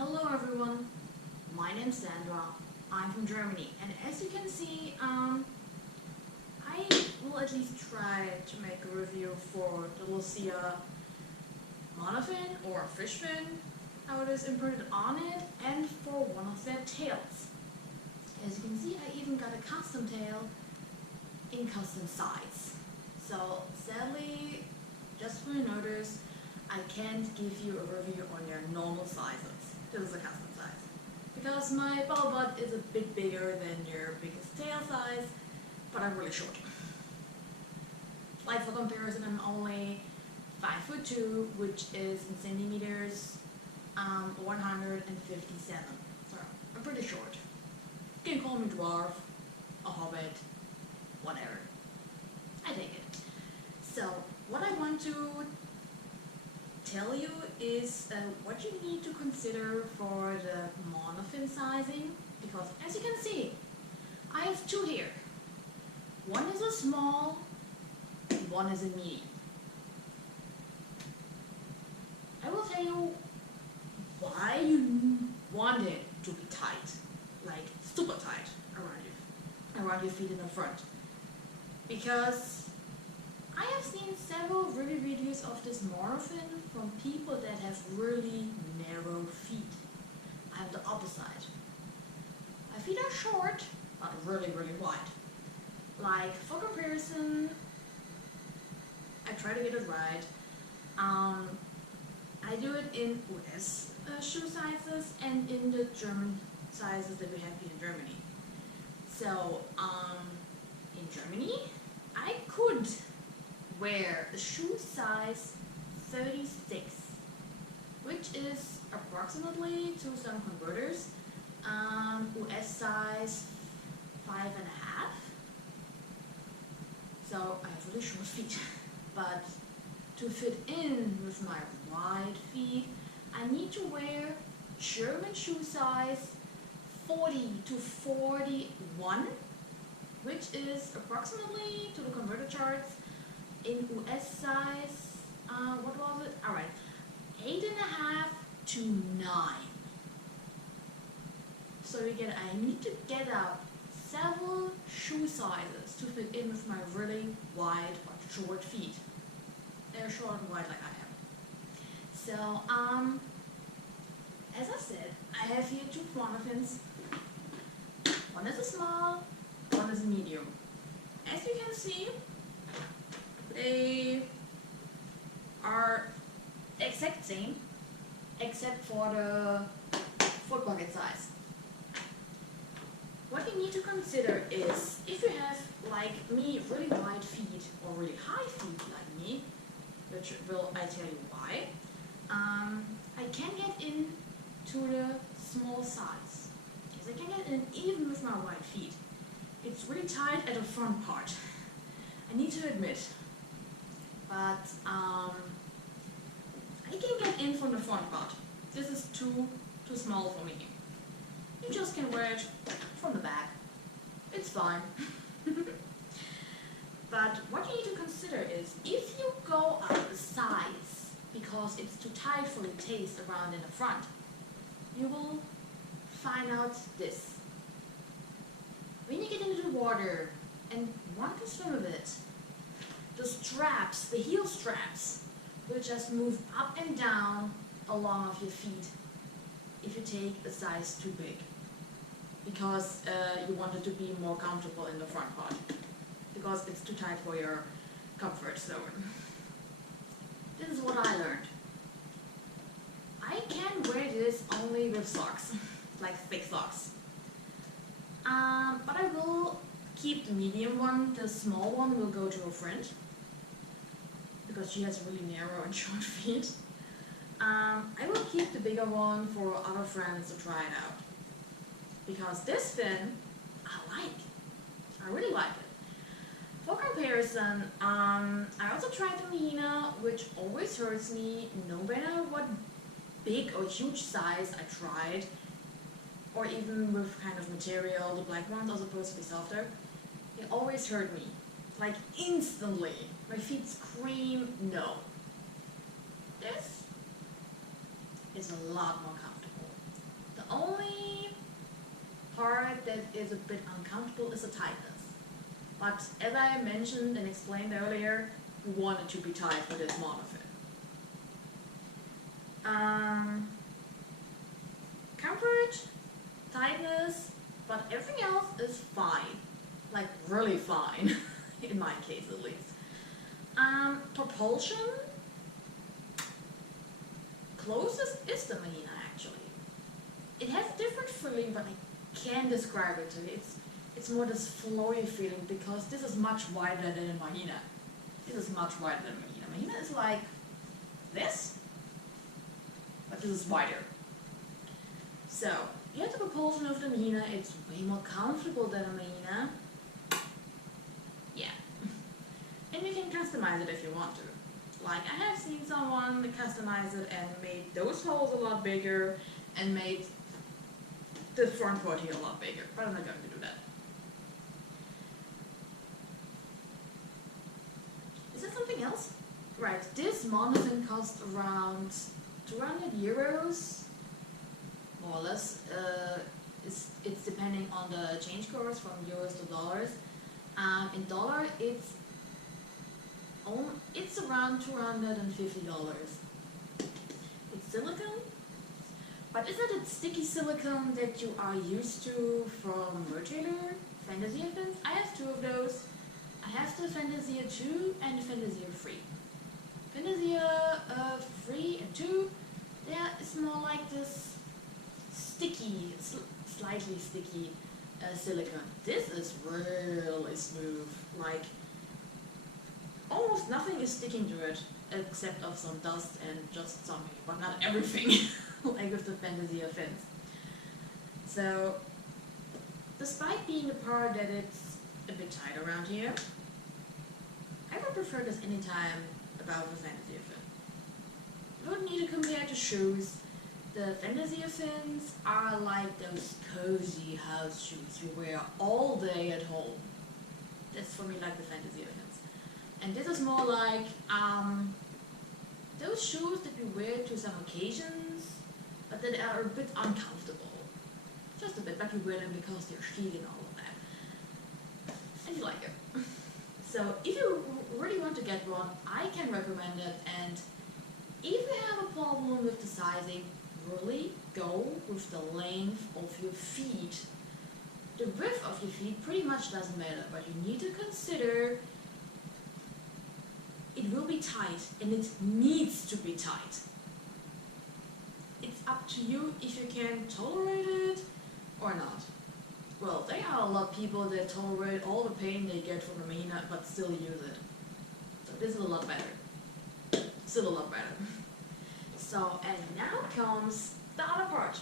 Hello everyone, my name's Sandra. I'm from Germany, and as you can see, I will at least try to make a review for the Lucia Monofin or fish fin, how it is imprinted on it, and for one of their tails. As you can see, I even got a custom tail in custom size. So sadly, just for your notice, I can't give you a review on your normal sizes. This is a custom size. Because my ball butt is a bit bigger than your biggest tail size, but I'm really short. Like for comparison, I'm only 5'2", which is in centimeters 157. So I'm pretty short. You can call me dwarf, a hobbit, whatever. I take it. So what I want to tell you is what you need to consider for the monofin sizing, because as you can see, I have two here. One is a small, one is a medium. I will tell you why you want it to be tight, like super tight around your feet in the front. Because I have seen several review videos of this monofin from people that have really narrow feet. I have the opposite. My feet are short, but really wide. Like for comparison, I try to get it right. I do it in US shoe sizes and in the German sizes that we have here in Germany. So in Germany, I could wear a shoe size 36, which is approximately, to some converters, US size 5.5. So I have really short feet, but to fit in with my wide feet, I need to wear German shoe size 40 to 41, which is approximately, to the converter charts, in US size, what was it? Alright, 8.5 to 9. So I need to get out several shoe sizes to fit in with my really wide but short feet. They're short and wide like I am. So, as I said, I have here two monofins. One is a small, one is a medium. As you can see, they are the exact same, except for the foot pocket size. What you need to consider is, if you have, like me, really wide feet or really high feet like me, which will I tell you why, I can get into the small size. Because I can get in even with my wide feet. It's really tight at the front part, I need to admit. But I can get in from the front part. This is too small for me. You just can wear it from the back. It's fine. But what you need to consider is, if you go up a size because it's too tight for your taste around in the front, you will find out this. When you get into the water and want to swim a bit, the straps, the heel straps, will just move up and down along of your feet if you take a size too big, because you want it to be more comfortable in the front part, because it's too tight for your comfort zone. This is what I learned. I can wear this only with socks, like thick socks. But I will keep the medium one. The small one will go to a friend, because she has really narrow and short feet. I will keep the bigger one for other friends to try it out, because this fin I really like it. For comparison, I also tried the Mahina, which always hurts me no matter what big or huge size I tried, or even with kind of material. The black ones are supposed to be softer. It always hurt me, like instantly. My feet scream no. This is a lot more comfortable. part that is a bit uncomfortable is the tightness. But as I mentioned and explained earlier, we want it to be tight for this monofin. Comfort, tightness, but everything else is fine. Like really fine, in my case at least. Propulsion, closest is the Mahina actually. It has a different feeling, but I can't describe it to you. It's more this flowy feeling because this is much wider than in Mahina. This is much wider than Mahina. Mahina is like this, but this is wider. So, you have the propulsion of the Mahina, it's way more comfortable than a Mahina. Yeah. And you can customize it if you want to. Like, I have seen someone customize it and made those holes a lot bigger and made the front part here a lot bigger, but I'm not going to do that. Is there something else? Right, this monofin costs around 200 euros, more or less. It's depending on the change course from euros to dollars. In dollar, it's around $250. It's silicone, but isn't it sticky silicone that you are used to from Mermaid Fantasia fins? I have two of those. I have the Fantasia 2 and the Fantasia 3. Fantasia 3 and 2, it's more like this sticky, slightly sticky silicone. This is really smooth, like almost nothing is sticking to it except of some dust and just something, but not everything, like with the Fantasia fins. So, despite being the part that it's a bit tight around here, I would prefer this anytime above the Fantasia fin. You don't need to compare to shoes. The Fantasia fins are like those cozy house shoes you wear all day at home. That's for me like the Fantasia fins. And this is more like those shoes that you wear to some occasions, but that are a bit uncomfortable. Just a bit, but you wear them because they're chic and all of that. And you like it. So if you really want to get one, I can recommend it. And if you have a problem with the sizing, really go with the length of your feet. The width of your feet pretty much doesn't matter, but you need to consider it will be tight and it needs to be tight. It's up to you if you can tolerate it or not. Well, there are a lot of people that tolerate all the pain they get from the Mahina but still use it. So this is a lot better. Still a lot better. So, and now comes the other part.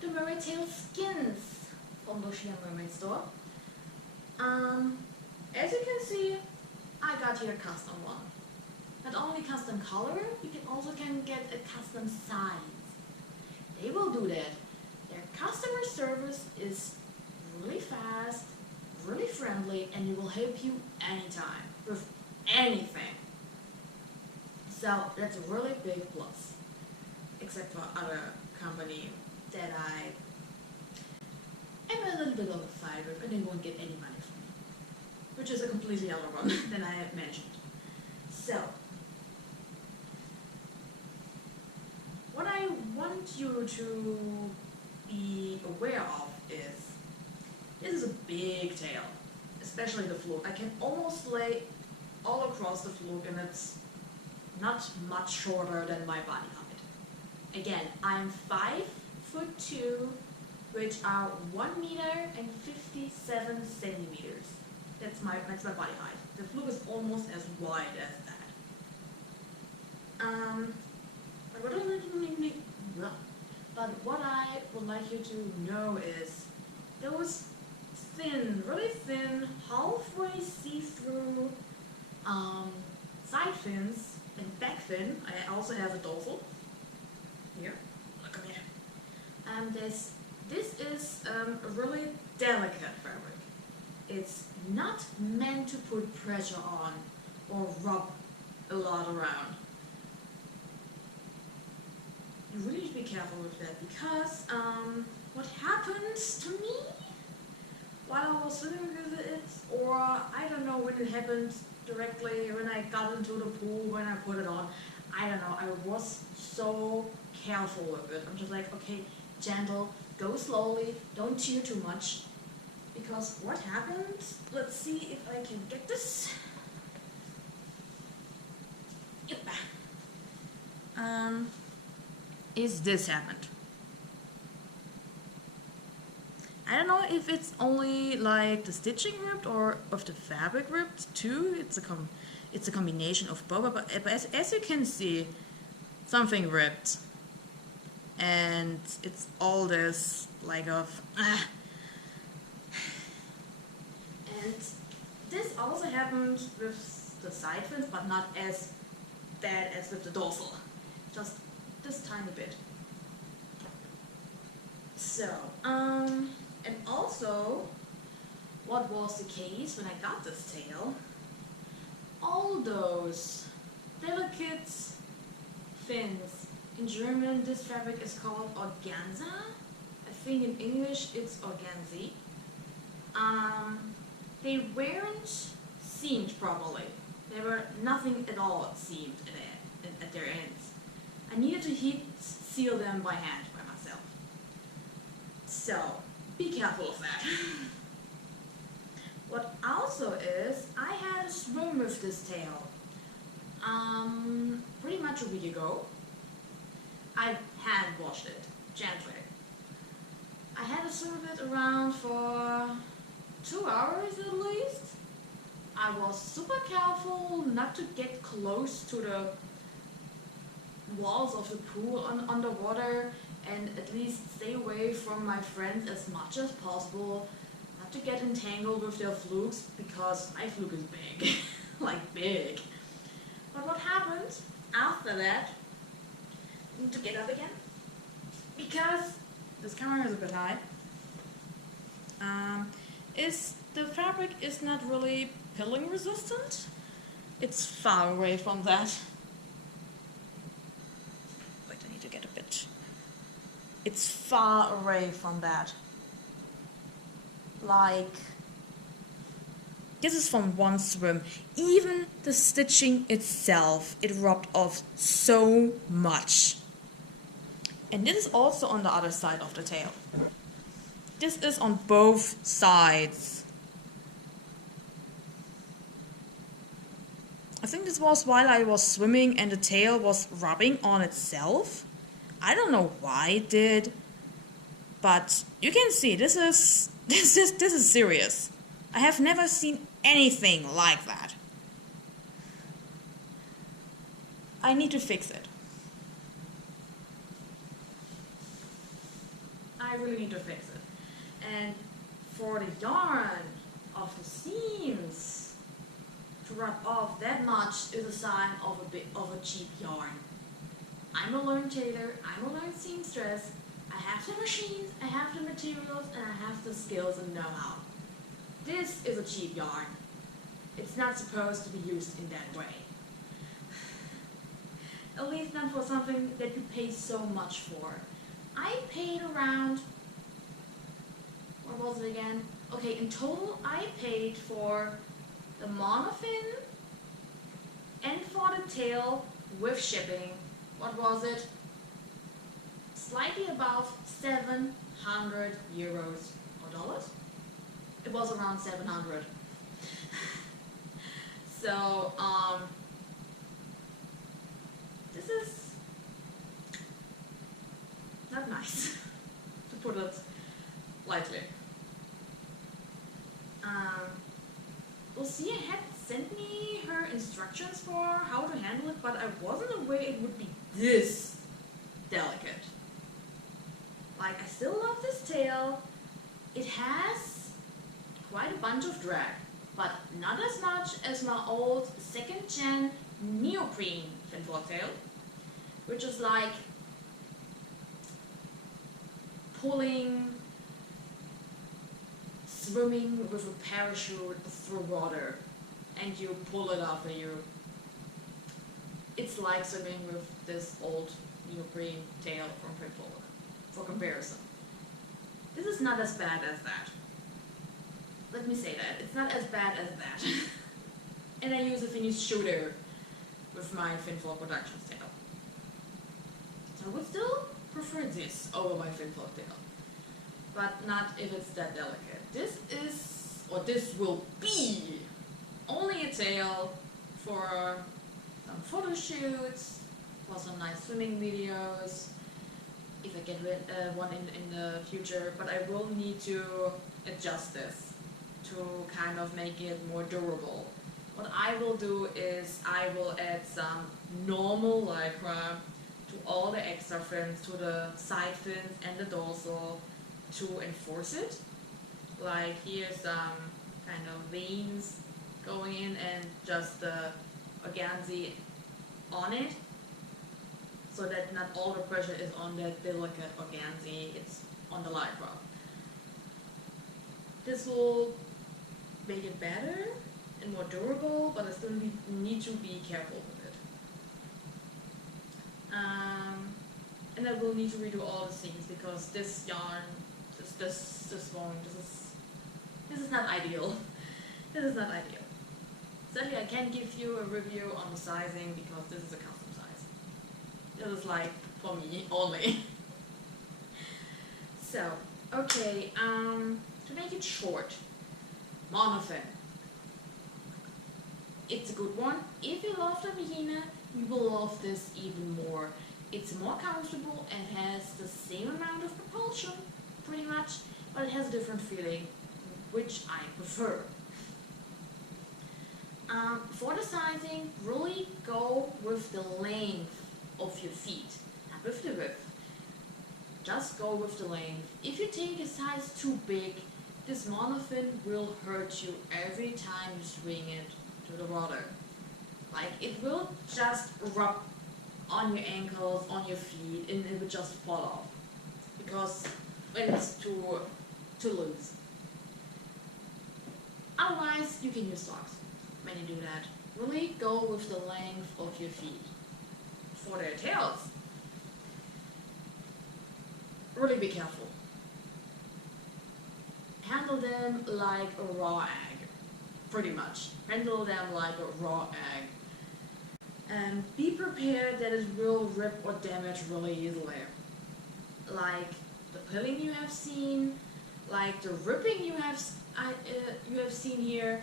The mermaid tailskins from Lucia Mermaid Store. As you can see, I got here a custom one. Not only custom color, you can also get a custom size. They will do that. Their customer service is really fast, really friendly, and they will help you anytime with anything. So that's a really big plus. Except for other company that I am a little bit of a fight with and they won't get any money from me. Which is a completely other one than I have mentioned. So, what I want you to be aware of is, this is a big tail, especially the fluke. I can almost lay all across the fluke and it's not much shorter than my body height. Again, I'm 5'2", which are 1 meter and 57 centimeters. That's my body height. The fluke is almost as wide as that. But what I would like you to know is those thin, really thin, halfway see-through side fins and back fin. I also have a dorsal. Here, look at me. This is a really delicate fabric. It's not meant to put pressure on or rub a lot around. You really need to be careful with that, because what happened to me while I was swimming with it, or I don't know when it happened directly, when I got into the pool, when I put it on, I don't know, I was so careful with it. I'm just like, okay, gentle, go slowly, don't cheer too much. Because what happened, let's see if I can get this. Yep. Is this happened. I don't know if it's only like the stitching ripped or of the fabric ripped too. It's a combination of both, but as you can see, something ripped. And it's all this like of and this also happened with the side fins, but not as bad as with the dorsal. Just this tiny bit. So, and also, what was the case when I got this tail? All those delicate fins. In German, this fabric is called organza. I think in English it's organzy. They weren't seamed properly. They were nothing at all seamed at their ends. I needed to heat seal them by hand by myself. So, be careful of that. What also is, I had a swim with this tail pretty much a week ago. I hand washed it gently. I had to swim with it around for 2 hours at least. I was super careful not to get close to the walls of the pool underwater, and at least stay away from my friends as much as possible. Not to get entangled with their flukes, because my fluke is big. Like big. But what happened after that, I need to get up again, because this camera is a bit high, is the fabric is not really pilling resistant. It's far away from that. Wait, I need to get a bit. It's far away from that. Like, this is from one swim. Even the stitching itself, it rubbed off so much. And this is also on the other side of the tail. This is on both sides. I think this was while I was swimming and the tail was rubbing on itself. I don't know why it did, but you can see this is serious. I have never seen anything like that. I need to fix it. I really need to fix it. And for the yarn of the seams to rub off that much is a sign of a cheap yarn. I'm a learned tailor, I'm a learned seamstress. I have the machines, I have the materials, and I have the skills and know-how. This is a cheap yarn. It's not supposed to be used in that way. At least not for something that you pay so much for. I paid around, what was it again? Okay, in total I paid for the monofin and for the tail with shipping. What was it? Slightly above 700 euros or dollars. It was around 700. So, this is not nice, to put it lightly. Lucia had sent me her instructions for how to handle it, but I wasn't aware it would be this delicate. Like, I still love this tail. It has quite a bunch of drag, but not as much as my old 2nd gen neoprene finflock tail, which is like swimming with a parachute through water, and you pull it up and it's like swimming with this old neoprene tail from helpfull for comparison. This is not as bad as that. Let me say that. It's not as bad as that. And I use a finished shooter with my helpfull Productions tail. So I would still prefer this over my helpfull tail. But not if it's that delicate. This is, or this will be, only a tail for some photo shoots, for some nice swimming videos, if I get one in the future, but I will need to adjust this to kind of make it more durable. What I will do is I will add some normal lycra to all the extra fins, to the side fins and the dorsal, to enforce it. Like here's some kind of veins going in and just the organza on it, so that not all the pressure is on that delicate organza, it's on the lycra. This will make it better and more durable, but I still need to be careful with it. And I will need to redo all the seams because this yarn, this is not ideal. This is not ideal. Sadly, I can't give you a review on the sizing because this is a custom size. This is like for me only. So, okay, to make it short, Monofin. It's a good one. If you love the Mahina, you will love this even more. It's more comfortable and has the same amount of propulsion, pretty much, but it has a different feeling, which I prefer. For the sizing, really go with the length of your feet, not with the width. Just go with the length. If you take a size too big, this Monofin will hurt you every time you swing it to the water. Like, it will just rub on your ankles, on your feet, and it will just fall off. Because when it's too loose. Otherwise, you can use socks when you do that. Really go with the length of your feet. For their tails, really be careful. Handle them like a raw egg, pretty much. Handle them like a raw egg. And be prepared that it will rip or damage really easily. Like the pilling you have seen, like the ripping you have seen here,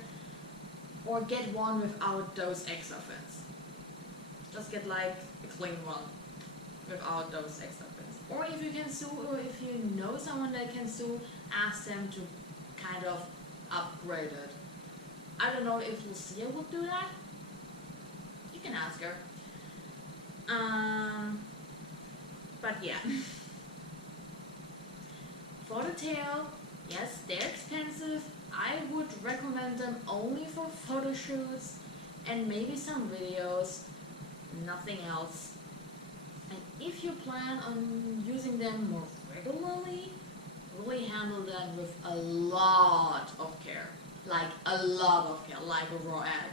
or get one without those extra fins. Just get like a clean one without those extra fins. Or if you can sew, or if you know someone that can sew, ask them to kind of upgrade it. I don't know if Lucia would do that. You can ask her. But yeah. For the tail, yes, they're expensive. I would recommend them only for photo shoots and maybe some videos, nothing else. And if you plan on using them more regularly, really handle them with a lot of care. Like a lot of care, like a raw egg.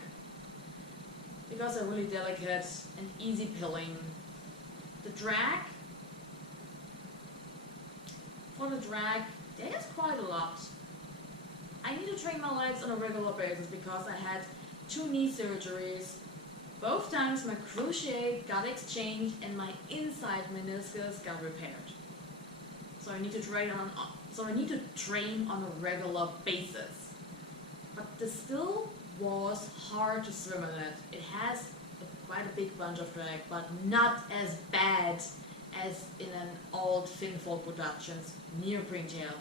Because they're really delicate and easy pilling. The drag, for the drag, there's quite a lot. I need to train my legs on a regular basis because I had 2 knee surgeries. Both times my cruciate got exchanged and my inside meniscus got repaired. So I need to train on a regular basis. But this still was hard to swim in it. It has quite a big bunch of drag, but not as bad as in an old helpfull Productions neoprene tail.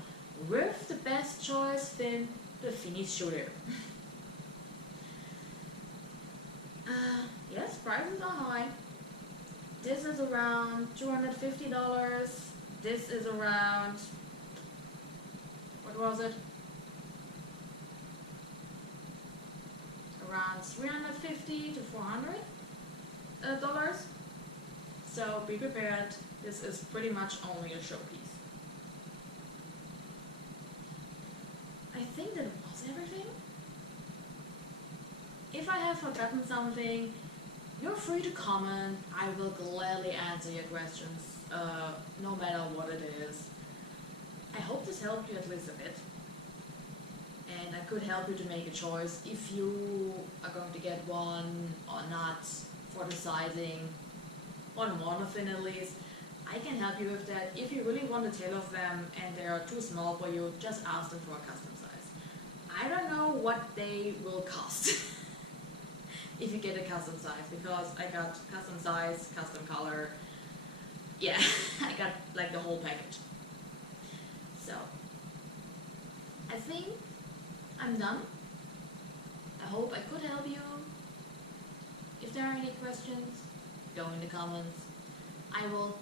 With the best choice fin, the finished shooter. Yes, prices are high. This is around $250. This is around, what was it? Around $350 to $400. So be prepared. This is pretty much only a showpiece. I think that was everything. If I have forgotten something, You're free to comment. I will gladly answer your questions, no matter what it is. I hope this helped you at least a bit. And I could help you to make a choice if you are going to get one or not for the sizing, on Monofin at least. I can help you with that. If you really want a tail of them and they are too small for you, just ask them for a custom size. I don't know what they will cost if you get a custom size, because I got custom size, custom color. Yeah, I got like the whole package. So, I think I'm done. I hope I could help you. If there are any questions, go in the comments. I will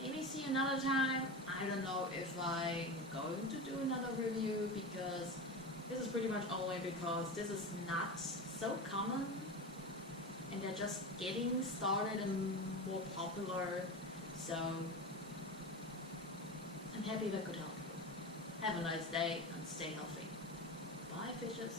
maybe see you another time. I don't know if I'm going to do another review, because this is pretty much only because this is not so common and they're just getting started and more popular. So I'm happy that I could help you. Have a nice day and stay healthy. Bye, fishes.